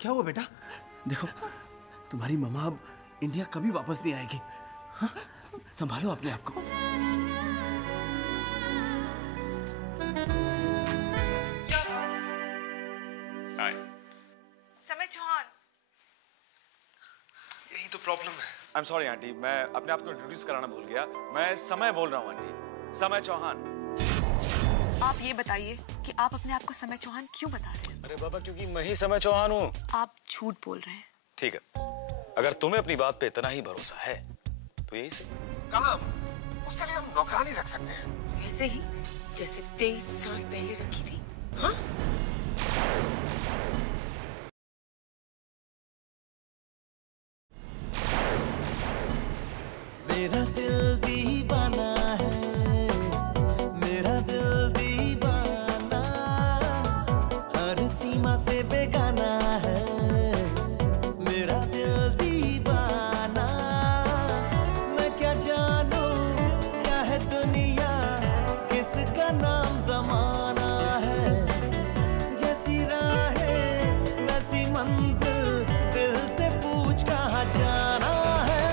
क्या हुआ बेटा? देखो तुम्हारी मम्मा अब इंडिया कभी वापस नहीं आएगी। हाँ? संभालो अपने आप को। हाय। समय चौहान। यही तो प्रॉब्लम है। आई एम सॉरी आंटी, मैं अपने आप को इंट्रोड्यूस कराना भूल गया। मैं समय बोल रहा हूँ आंटी, समय चौहान। आप ये बताइए कि आप अपने आप को समय चौहान क्यों बता रहे हैं? अरे बाबा, क्योंकि मैं ही समय चौहान हूँ। आप झूठ बोल रहे हैं। ठीक है, अगर तुम्हें अपनी बात पे इतना ही भरोसा है तो यही सही। काम उसके लिए हम नौकरानी रख सकते हैं, वैसे ही जैसे 23 साल पहले रखी थी। हाँ? मेरा दिल दीवाना है, मेरा दिल दीवाना, हर सीमा से बेगाना है। मेरा दिल दीवाना, मैं क्या जानूं क्या है दुनिया, किसका नाम जमाना है। जैसी राहें वैसी मंजिल, दिल से पूछ कहाँ जाना है।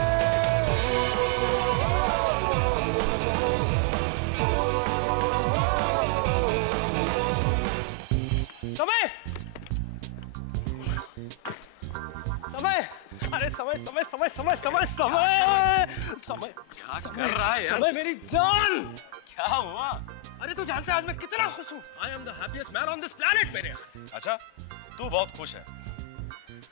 समय समय, अरे समय समय समय समय समय समय समय क्या कर रहा है यार? समय मेरी जान। क्या हुआ? अरे तू जानता है आज मैं कितना खुश हूँ। I am the happiest man on this planet मेरे यार। अच्छा, तू बहुत खुश है।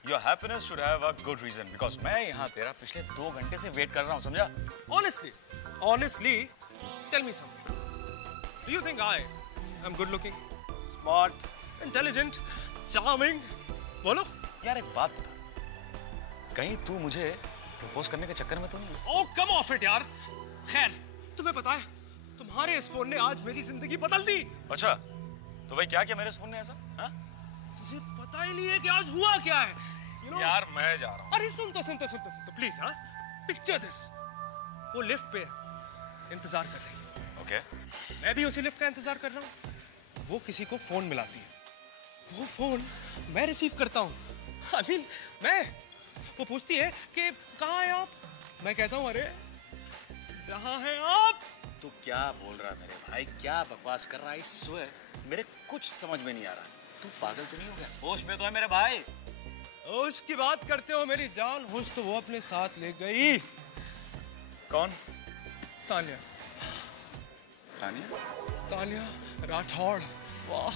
Your happiness should have a good reason, because मैं यहाँ तेरा पिछले 2 घंटे से वेट कर रहा हूँ, समझा? Honestly, tell me something. Do you think I am good looking, smart, intelligent, charming? बोलो। यार एक बात बता, कहीं तू मुझे प्रपोज करने के चक्कर में तो नहीं? Oh, come off it यार। खैर, तुम्हें पता है, तुम्हारे इस फोन ने आज मेरी जिंदगी बदल दी। अच्छा, तो भाई क्या किया मेरे इस फोन ने ऐसा? हाँ? तुझे पता ही नहीं है कि आज हुआ क्या है। You know? यार मैं जा रहा हूँ। अरे सुन तो प्लीज। हाँ, पिक्चर दिस, वो लिफ्ट पे इंतजार कर रही है। ओके। मैं भी उसी लिफ्ट का इंतजार कर रहा हूँ। वो किसी को फोन मिलाती है, वो फोन मैं रिसीव करता हूँ। I mean, वो पूछती है कि कहाँ हैं आप? मैं कहता हूँ अरे जहाँ हैं आप। तू क्या बोल रहा है मेरे भाई? क्या बकवास कर रहा है? सोए मेरे कुछ समझ में नहीं आ रहा। तू पागल तो नहीं हो गया? होश में तो है मेरे भाई। होश की बात करते हो मेरी जान, होश तो वो अपने साथ ले गई। कौन? तानिया। तानिया? तानिया राठौड़। वाह।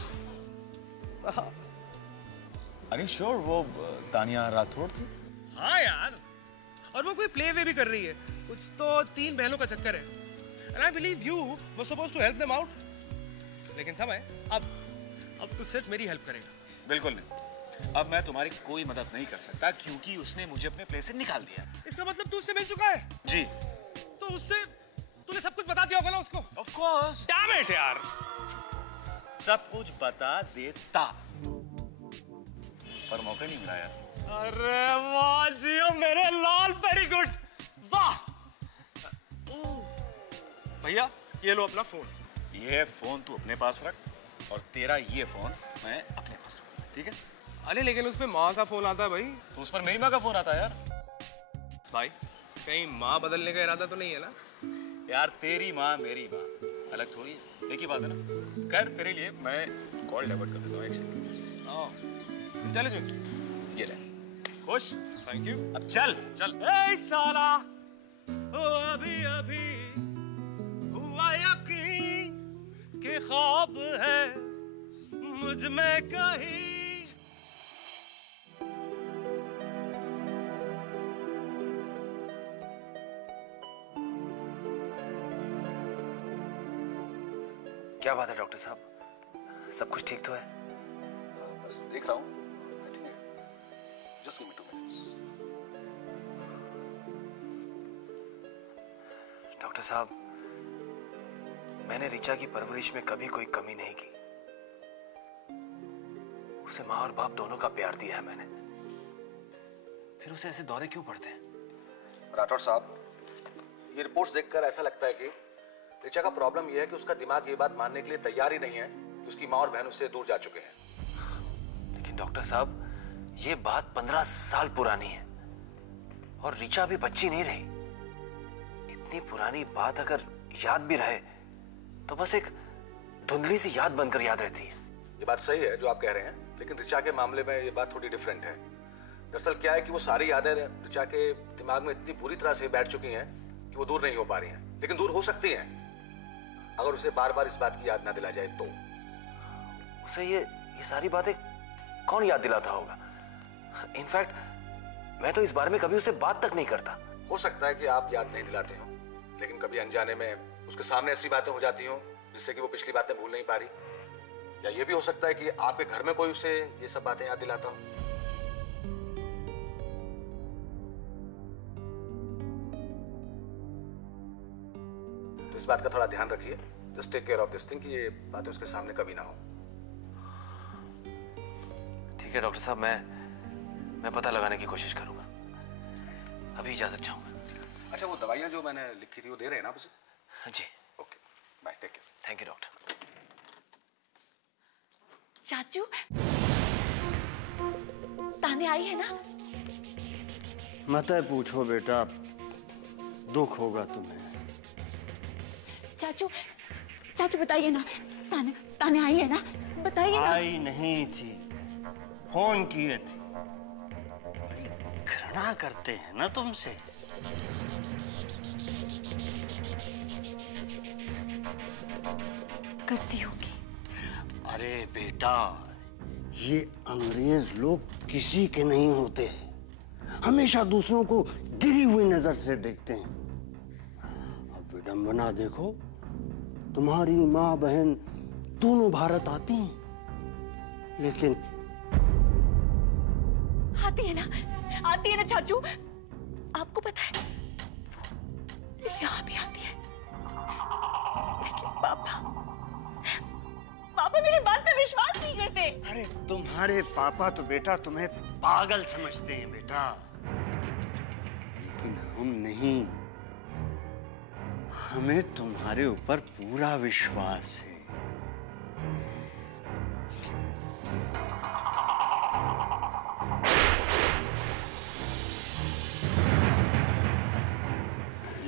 Are you sure वो तानिया राठौड़ थी? हाँ यार, और वो कोई प्ले वे भी कर रही है। कुछ तो 3 बहनों का चक्कर है। And I believe you were supposed to help them out. लेकिन समय, अब तू सिर्फ मेरी हेल्प करेगा। बिल्कुल नहीं। अब मैं तुम्हारी कोई मदद नहीं कर सकता क्योंकि उसने मुझे अपने प्लेस से निकाल दिया। इसका मतलब तू उससे मिल चुका है? जी। तो तूने सब कुछ बता दिया होगा ना उसको? Of course. Damn it यार। सब कुछ बता देता, पर मौका नहीं मिला यार। अरे वाह जियो मेरे लाल, वेरी गुड। वाह। भैया ये लो अपना फोन। ये फोन तू अपने पास रख और तेरा ये फोन मैं अपने पास रखूंगा, ठीक है? अरे लेकिन उस पे माँ का फोन आता है भाई। तो उस पर मेरी माँ का फोन आता है यार। भाई कहीं माँ बदलने का इरादा तो नहीं है ना? यार तेरी माँ मेरी माँ अलग थोड़ी है, एक ही बात है ना। खैर तेरे लिए मैं कॉल डाइवर्ट कर देता हूँ, एक सेकंड। इंटेलिजेंट। ये ले। खुश? Thank you. अब चल चल। ए साला, ओ अभी अभी हुआ यकीन के ख्वाब है मुझ में कहीं। क्या बात है डॉक्टर साहब, सब कुछ ठीक तो है? बस देख रहा हूँ। Just give me 2 minutes. Doctor साहब, मैंने ऋचा की परवरिश में कभी कोई कमी नहीं की। उसे माँ और बाप दोनों का प्यार दिया है मैंने। फिर उसे ऐसे दौरे क्यों पड़ते हैं? राठौड़ साहब, ये रिपोर्ट्स देखकर ऐसा लगता है कि ऋचा का प्रॉब्लम यह है कि उसका दिमाग ये बात मानने के लिए तैयार ही नहीं है कि उसकी माँ और बहन उससे दूर जा चुके हैं। लेकिन डॉक्टर साहब, ये बात 15 साल पुरानी है और ऋचा अभी बच्ची नहीं रही। इतनी पुरानी बात अगर याद भी रहे तो बस एक धुंधली सी याद बनकर याद रहती है। ये बात सही है जो आप कह रहे हैं, लेकिन ऋचा के मामले में ये बात थोड़ी डिफरेंट है। दरअसल क्या है कि वो सारी यादें ऋचा के दिमाग में इतनी बुरी तरह से बैठ चुकी हैं कि वो दूर नहीं हो पा रही हैं, लेकिन दूर हो सकती हैं अगर उसे बार बार इस बात की याद ना दिला जाए तो। उसे ये सारी बातें कौन याद दिलाता होगा? इनफैक्ट मैं तो इस बारे में कभी उसे बात तक नहीं करता। हो सकता है कि आप याद नहीं दिलाते हो, लेकिन कभी अनजाने में उसके सामने ऐसी बातें हो जाती हो जिससे कि वो पिछली बातें भूल नहीं पा रही। या ये भी हो सकता है कि आपके घर में कोई उसे ये सब बातें याद दिलाता हो। तो इस बात का थोड़ा ध्यान रखिए। Just take care of this thing कि ये बातें उसके सामने कभी ना हो। ठीक है डॉक्टर साहब, मैं पता लगाने की कोशिश करूंगा। अभी इजाजत चाहूंगा। अच्छा, वो दवाइयां जो मैंने लिखी थी वो दे रहे हैं ना आप उसे? जी, okay, bye, take care. Thank you doctor. चाचू, ताने आई है ना? मत पूछो बेटा, दुख होगा तुम्हें। चाचू, चाचू बताइए ना, ताने आई है ना? बताइए ना। आई नहीं थी, फोन किए थे। घृणा करते हैं ना तुमसे। करती होगी। अरे बेटा, ये अंग्रेज लोग किसी के नहीं होते, हमेशा दूसरों को गिरी हुई नजर से देखते हैं। अब विडंबना देखो, तुम्हारी माँ बहन दोनों भारत आती हैं, लेकिन आती है ना चाचू। आपको पता है वो यहाँ भी आती है, लेकिन पापा मेरी बात पे विश्वास नहीं करते। अरे तुम्हारे पापा तो बेटा तुम्हें पागल समझते हैं बेटा, लेकिन हम नहीं। हमें तुम्हारे ऊपर पूरा विश्वास है।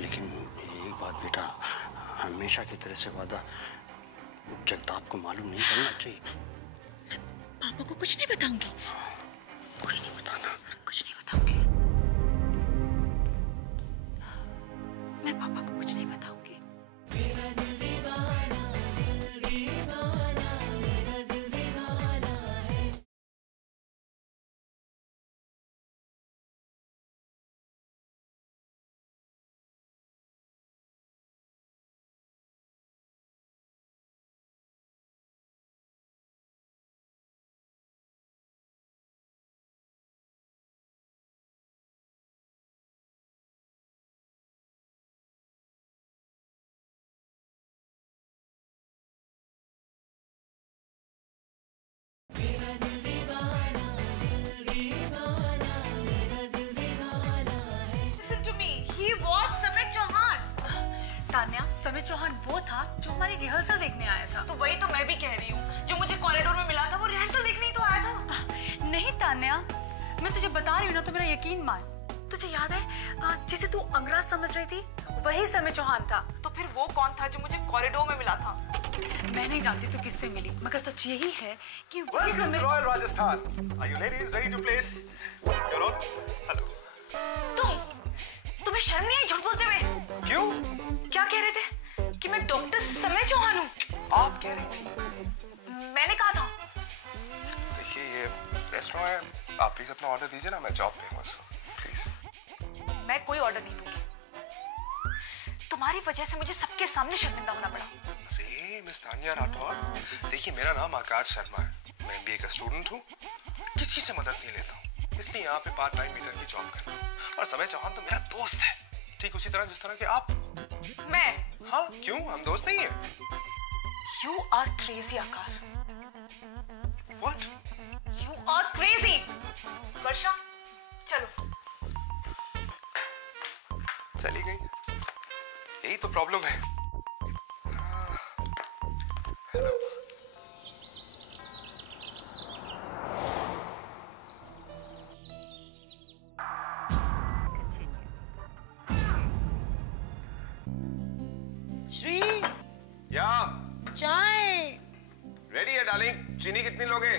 लेकिन एक बात बेटा, हमेशा की तरह से वादा जगताप को मालूम नहीं करना चाहिए। पापा को कुछ नहीं बताऊंगी। कुछ नहीं बताना। कुछ नहीं बताऊंगी। मैं पापा को कुछ नहीं बताऊंगी। तान्या, समय चौहान वो था जो हमारी रिहर्सल देखने आया था। तो वही तो मैं भी कह रही हूँ, जो मुझे कॉरिडोर में मिला था वो रिहर्सल देखने ही तो आया था। नहीं तान्या, मैं तुझे बता रही हूँ ना, तो मेरा यकीन मान। तुझे याद है जिसे तू अंग्रेज समझ रही थी, वही समय चौहान था। तो फिर वो कौन था जो मुझे कॉरिडोर में मिला था? मैं नहीं जानती तू किससे मिली, मगर सच यही है कि वही Welcome समय। to Royal Rajasthan. Are you ladies ready to place your own? Hello. तुम्हें शर्म नहीं आई झूठ बोलते हुए? क्यों? क्या कह रहे थे कि मैं डॉक्टर समय चौहान हूँ? आप कह रही थी? मैंने कहा था। देखिए, ये रेस्टोरेंट है, आप प्लीज अपना ऑर्डर दीजिए ना, मैं जॉब पे हूँ प्लीज। मैं कोई ऑर्डर नहीं दूंगी। तुम्हारी वजह से मुझे सबके सामने शर्मिंदा होना पड़ा। अरे मिस तान्या राठौर, देखिए मेरा नाम आकाश शर्मा है, मैं MBA का स्टूडेंट हूँ, किसी से मदद नहीं लेता हूँ, इसलिए यहाँ पे पार्ट टाइम मीटर की जॉब कर रहा हूँ। और समय चौहान तो मेरा दोस्त है, ठीक उसी तरह जिस तरह के आप। मैं? हाँ, क्यों, हम दोस्त नहीं है? You are crazy, Akash. What? You are crazy। वर्षा, चलो। चली गई, यही तो प्रॉब्लम है। हेलो, श्री या चाय। रेडी है डार्लिंग। चीनी कितनी लोगे?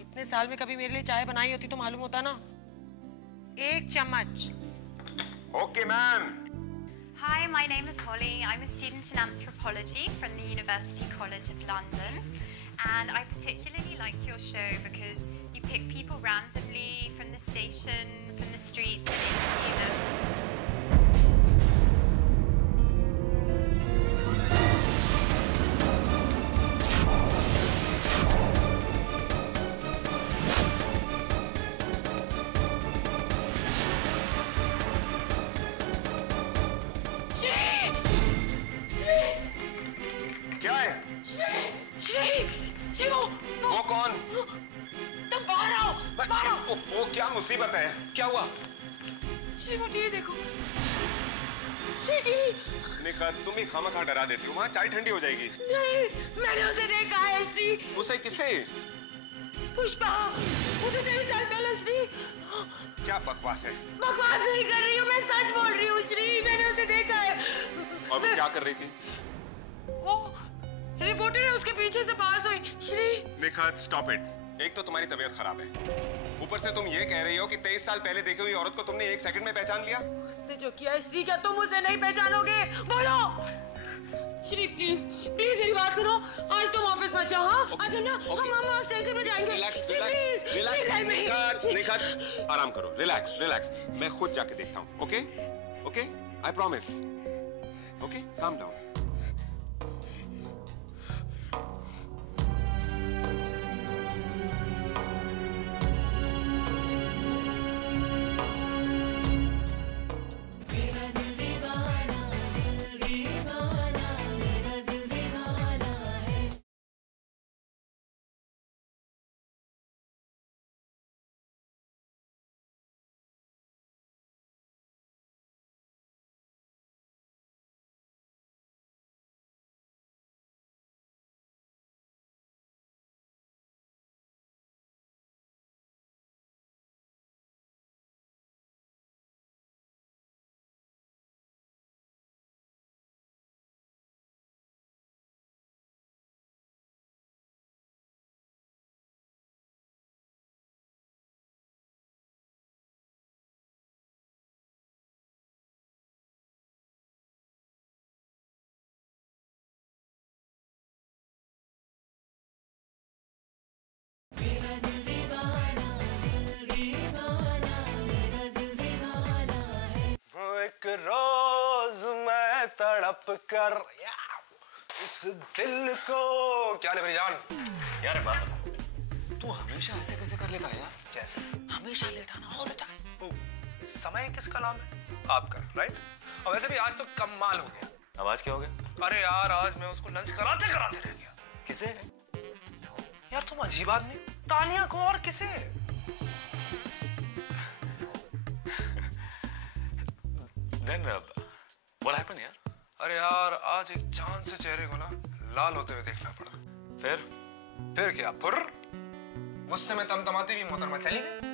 इतने साल में कभी मेरे लिए चाय बनाई होती तो मालूम होता ना। 1 चम्मच। Okay ma'am. Hi, my name is Holly. I'm a student in anthropology from the University College of London. And I particularly like your show because you pick people randomly from the station, from the streets, and interview them. क्या है? श्री वो कौन? तुम बाहर आओ, बाहर आओ। वो क्या मुसीबत है? क्या हुआ? श्री वो टीवी देखो। श्री जी। निखत तुम ही खामखा डरा देती हो। वहाँ चाय ठंडी हो जाएगी। नहीं, मैंने उसे देखा है श्री। उसे किसे? पुष्पा, उसे 23 साल पहले श्री। क्या बकवास है? बकवास नहीं कर रही हूँ, मैं सच बोल रही हूँ श्री। मैंने उसे देखा है। और वो क्या कर रही थी? वो रिपोर्टर है, उसके पीछे से पास हुई श्री। Nikhat stop it. एक तो तुम्हारी तबीयत खराब है, ऊपर से तुम ये कह रही हो कि 23 साल पहले देखी हुई औरत को तुमने 1 सेकंड में पहचान लिया। उसने जो किया है श्री, क्या तुम उसे नहीं पहचानोगे? बोलो श्री, प्लीज प्लीज मेरी बात सुनो। आज तुम ऑफिस मत जाओ। हाँ अच्छा ना, हम स्टेशन में जाएंगे। रिलैक्स निखत, आराम करो। रिलैक्स रिलैक्स, मैं खुद जाके देखता हूँ। Okay okay, I promise. Okay, calm down. एक रोज मैं तड़प कर इस दिल को। क्या ले मेरी जान? यार बात बता, तू हमेशा ऐसे कैसे कर लेता है यार? कैसे? हमेशा लेट आना ऑल द टाइम। समय किसका नाम है? आपका, राइट? और वैसे भी आज तो कमाल हो गया। अब आज क्या हो गया? अरे यार, आज मैं उसको लंच कराते कराते रह गया। किसे? यार तुम अजीब आदमी। तानिया को और किसे? Then what happened यार? अरे यार, आज एक चांद से चेहरे को ना लाल होते हुए देखना पड़ा। फिर क्या? गुस्से में तमतमाती भी मोहतरमा चली गई।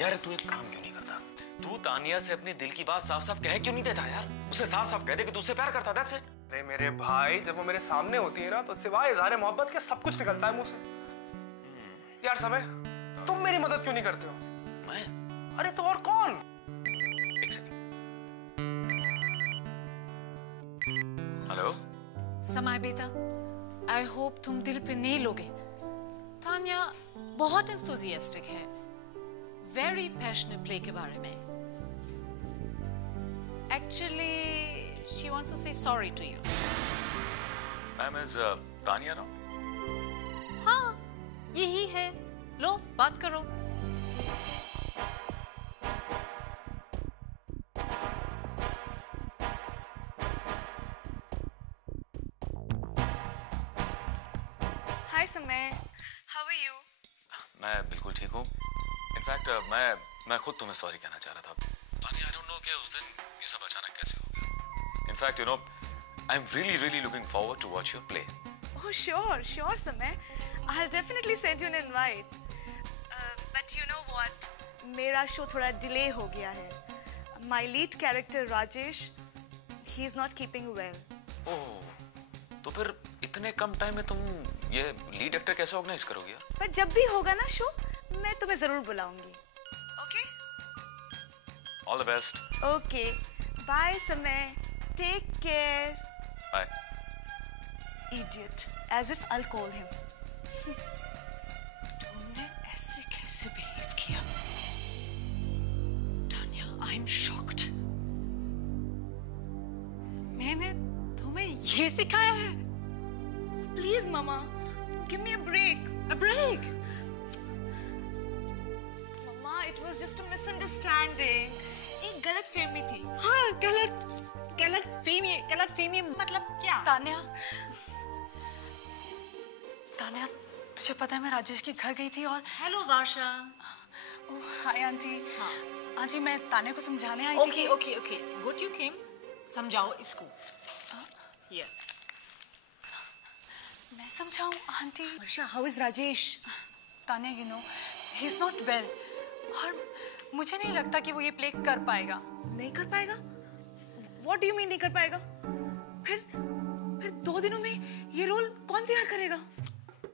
यार तू एक काम क्यों नहीं करता? तू तानिया से अपने दिल की बात साफ साफ कह क्यों नहीं देता यार? उसे साफ साफ कह दे कि तू उससे प्यार करता। That's it. अरे मेरे भाई, जब वो मेरे सामने होती है ना तो सिवाय इज़हार मोहब्बत के सब कुछ निकलता है मुंह से। यार समय, तुम मेरी मदद क्यों नहीं करते हो? मैं? अरे तो और कौन? एक सेकंड। हेलो समय बेटा, आई होप तुम दिल पे नहीं लोगे। तानिया बहुत एंथुसियास्टिक है, वेरी पैशनेट प्ले के बारे में। Actually she wants to say sorry to you. Ma'am is Tania ना? हाँ यही है, लो बात करो। Hi, Samay. How are you? मैं बिल्कुल ठीक हूँ। इनफैक्ट मैं खुद तुम्हें सॉरी कहना चाह रहा था। तानिया, आई डोंट नो कि उस दिन ये सब अचानक कैसे हो गया। In fact you know, I am really looking forward to watch your play. Oh, sure, Samay. I'll definitely send you an invite. But you know what? मेरा शो थोड़ा डिले हो गया है। My lead character Rajesh, he is not keeping well. ओह, तो फिर इतने कम time में तुम ये लीड एक्टर कैसे ऑर्गेनाइज करोगे यार? पर जब भी होगा ना शो, मैं तुम्हें जरूर बुलाऊंगी. Okay? All the best. Okay. Bye समय. Take care. Bye. Idiot. As if I'll call him. तुमने ऐसे कैसे बिहेव किया? Tanya, I am shocked. मैंने तुम्हें ये सिखाया है? Please, Mama. Give me a break. A break? Mama, it was just a misunderstanding. एक गलतफहमी थी. हाँ, गलतफहमी मतलब क्या? तान्या, तान्या, तुझे पता है मैं राजेश के घर गई थी और हेलो वर्षा. ओह हाय आंटी. हाँ. आंटी मैं तान्या को समझाने आई थी. ओके. Good you came. समझाओ इसको. Here. मैं समझाऊं aunty? Varsha, how is Rajesh? Tanya, you know, he is not well. और मुझे नहीं लगता कि वो ये प्ले कर पाएगा. नहीं कर पाएगा? What do you mean नहीं कर पाएगा? फिर 2 दिनों में ये रोल कौन तैयार करेगा?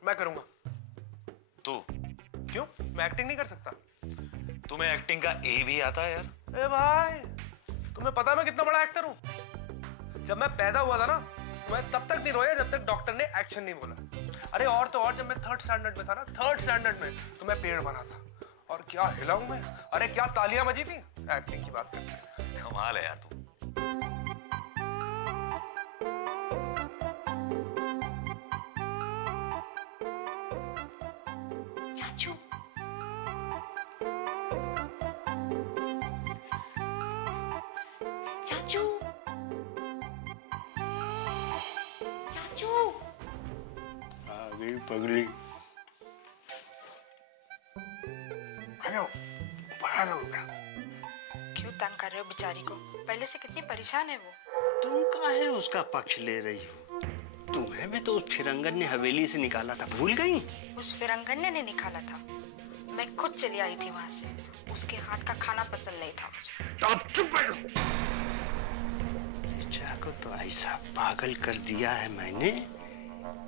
मैं करूंगा. तू? क्यों? मैं एक्टिंग नहीं कर सकता. तुम्हें एक्टिंग का ए भी आता है यार? ए भाई, तुम्हें पता है मैं कितना बड़ा एक्टर हूँ? जब मैं पैदा हुआ था ना, मैं तब तक नहीं रोया जब तक डॉक्टर ने एक्शन नहीं बोला. अरे और तो और, जब मैं 3rd स्टैंडर्ड में था ना, 3rd स्टैंडर्ड में, तो मैं पेड़ बना था. और क्या हिला हूं मैं. अरे क्या तालियां बजी थी. एक्टिंग की बात करते हैं. कमाल है यार तू. चाचू. चाचू. चाचू. आ गई पगली. क्यों तंग कर रहे हो बेचारी को? पहले से कितनी परेशान है वो. तुम काहे उसका पक्ष ले रही हो? तुम्हें भी तो उस फिरंगन ने हवेली से निकाला था, भूल गई? उस फिरंगन ने निकाला था. मैं खुद चली आई थी वहां से. उसके हाथ का खाना पसंद नहीं था मुझे. अब चुप बैठो. रिचा को तो ऐसा पागल कर दिया है मैंने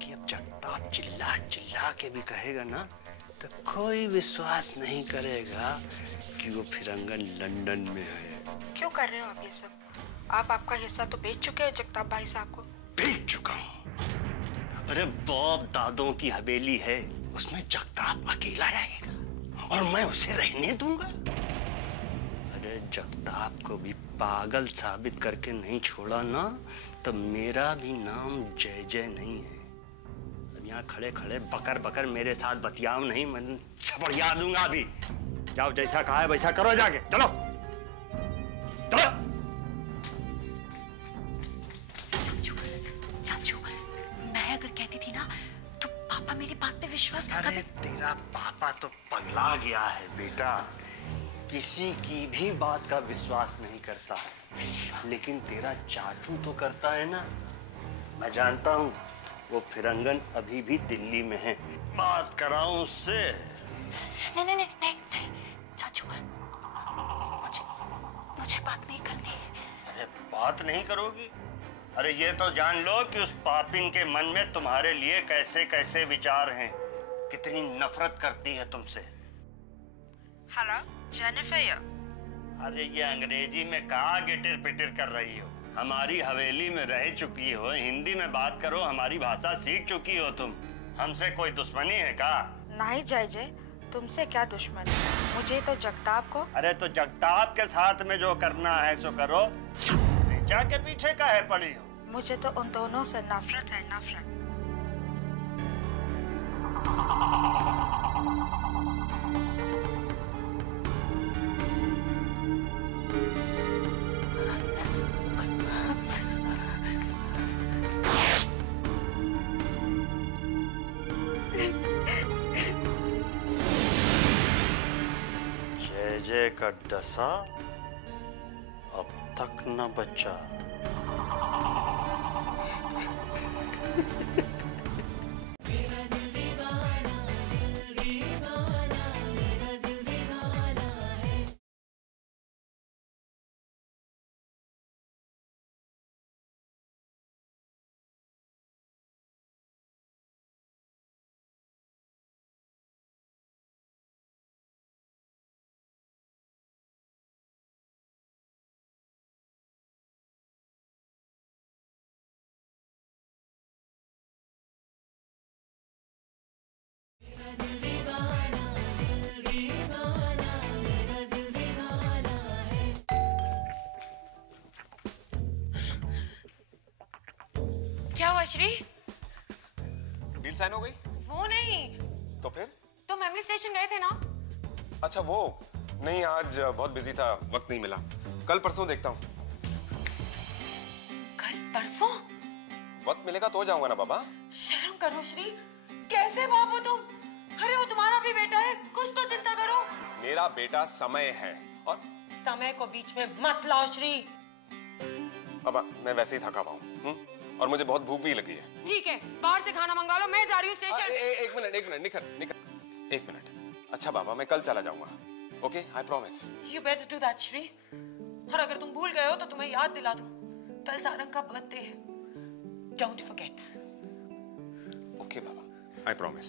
कि अब जगताप चिल्ला चिल्ला के भी कहेगा ना, तो कोई विश्वास नहीं करेगा कि वो फिरंगन लंदन में है. क्यों कर रहे हो आप ये सब? आप आपका हिस्सा तो बेच चुके हो जगताप भाई साहब को. बेच चुका हूँ. अरे बाप दादों की हवेली है, उसमें जगताप अकेला रहेगा और मैं उसे रहने दूंगा? अरे जगताप को भी पागल साबित करके नहीं छोड़ा ना, तो मेरा भी नाम जय जय नहीं है. अब यहाँ खड़े खड़े बकर बकर मेरे साथ बतियाओ नहीं, मैं छपड़िया दूंगा अभी. जाओ, जैसा कहा है वैसा करो, जाके चलो चलो. चाचू, मैं अगर कहती थी ना, तो पापा मेरी बात पे विश्वास करता. अरे तेरा पापा तो पगला गया है बेटा. किसी की भी बात का विश्वास नहीं करता, लेकिन तेरा चाचू तो करता है ना. मैं जानता हूँ वो फिरंगन अभी भी दिल्ली में है. बात कराऊं उससे? नहीं चाचू, मुझे बात नहीं करनी है. अरे बात नहीं करोगी? अरे ये तो जान लो कि उस पापिन के मन में तुम्हारे लिए कैसे कैसे विचार हैं, कितनी नफरत करती है तुमसे. Hello, Jennifer. अरे ये अंग्रेजी में कहाँ गिटिर पिटिर कर रही हो? हमारी हवेली में रह चुकी हो, हिंदी में बात करो, हमारी भाषा सीख चुकी हो तुम. हमसे कोई दुश्मनी है का? नहीं जय जय, तुमसे क्या दुश्मनी. मुझे तो जगताप को. अरे तो जगताप के साथ में जो करना है सो करो. रिचा के पीछे काहे पड़ी हो? मुझे तो उन दोनों से नफरत है, नफरत. जय जय का डसा अब तक न बचा. क्या हुआ श्री? डील साइन हो गई? वो नहीं। तो फिर? तुम एमली स्टेशन गए थे ना? अच्छा वो नहीं, आज बहुत बिजी था, वक्त नहीं मिला। कल परसों देखता हूँ। कल परसों? वक्त मिलेगा तो जाऊंगा ना बाबा। शर्म करो श्री, कैसे बाप हो तुम? अरे वो तुम्हारा भी बेटा है, कुछ तो चिंता करो। मेरा बेटा समय है और समय को बीच में मत लाओ श्री। बाबा मैं वैसे ही थका हुआ हूँ और मुझे बहुत भूख भी लगी है। ठीक है, बाहर से खाना मंगा लो, मैं जा रही हूँ स्टेशन। एक मिनट निखर एक मिनट। अच्छा बाबा मैं कल चला जाऊंगा, okay? I promise. You better do that, Shri. और अगर तुम भूल गए हो तो तुम्हें याद दिला दूं, कल सारंग का बर्थडे है। Don't forget. Okay Baba, I promise.